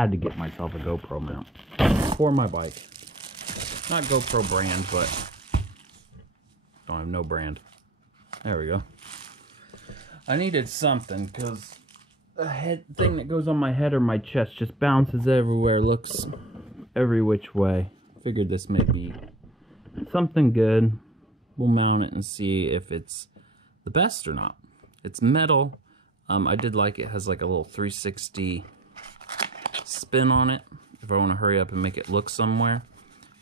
had to get myself a GoPro mount for my bike. Not GoPro brand, but don't have no brand. There we go. I needed something because the head thing that goes on my head or my chest just bounces everywhere, looks every which way. Figured this may be something good. We'll mount it and see if it's the best or not. It's metal. I did like it has like a little 360 spin on it if I want to hurry up and make it look somewhere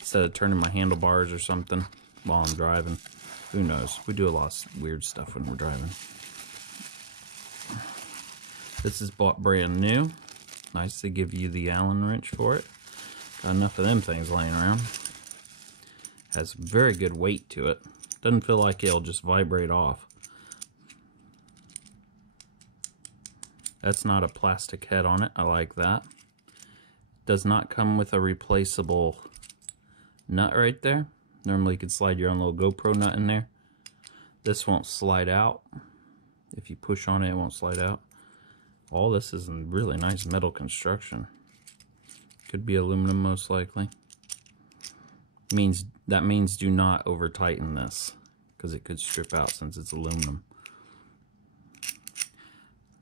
instead of turning my handlebars or something while I'm driving. Who knows? We do a lot of weird stuff when we're driving. This is bought brand new. Nice to give you the Allen wrench for it. Got enough of them things laying around. Has very good weight to it. Doesn't feel like it'll just vibrate off. That's not a plastic head on it. I like that. Does not come with a replaceable nut right there. Normally you could slide your own little GoPro nut in there. This won't slide out. If you push on it, it won't slide out. All this is in really nice metal construction. Could be aluminum most likely. That means do not over tighten this because it could strip out since it's aluminum.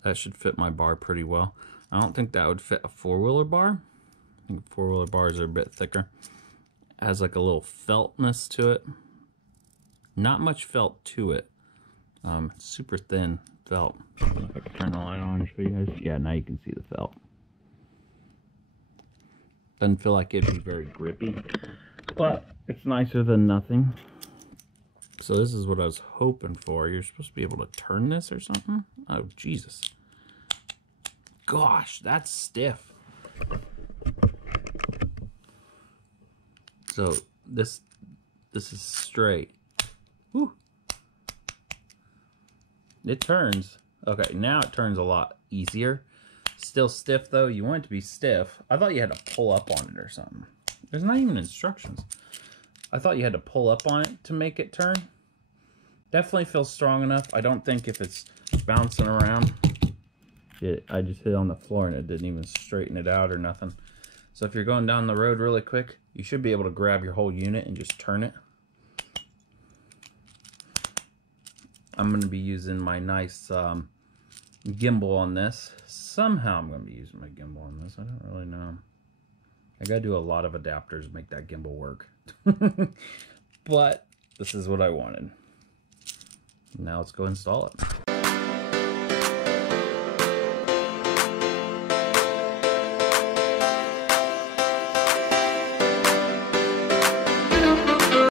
That should fit my bar pretty well. I don't think that would fit a four-wheeler bar. I think four-wheeler bars are a bit thicker. It has like a little feltness to it. Not much felt to it. Super thin felt. I don't know if I can turn the light on and show you guys. Yeah, now you can see the felt. Doesn't feel like it'd be very grippy, but it's nicer than nothing. So this is what I was hoping for. You're supposed to be able to turn this or something? Oh, Jesus. Gosh, that's stiff. So this is straight. Whew. It turns. Okay, now it turns a lot easier. Still stiff though. You want it to be stiff. I thought you had to pull up on it or something. There's not even instructions. I thought you had to pull up on it to make it turn. Definitely feels strong enough. I don't think if it's bouncing around. Shit, I just hit on the floor and it didn't even straighten it out or nothing. So if you're going down the road really quick, you should be able to grab your whole unit and just turn it. I'm going to be using my nice gimbal on this. Somehow I'm going to be using my gimbal on this. I don't really know. I got to do a lot of adapters to make that gimbal work. But this is what I wanted. Now let's go install it.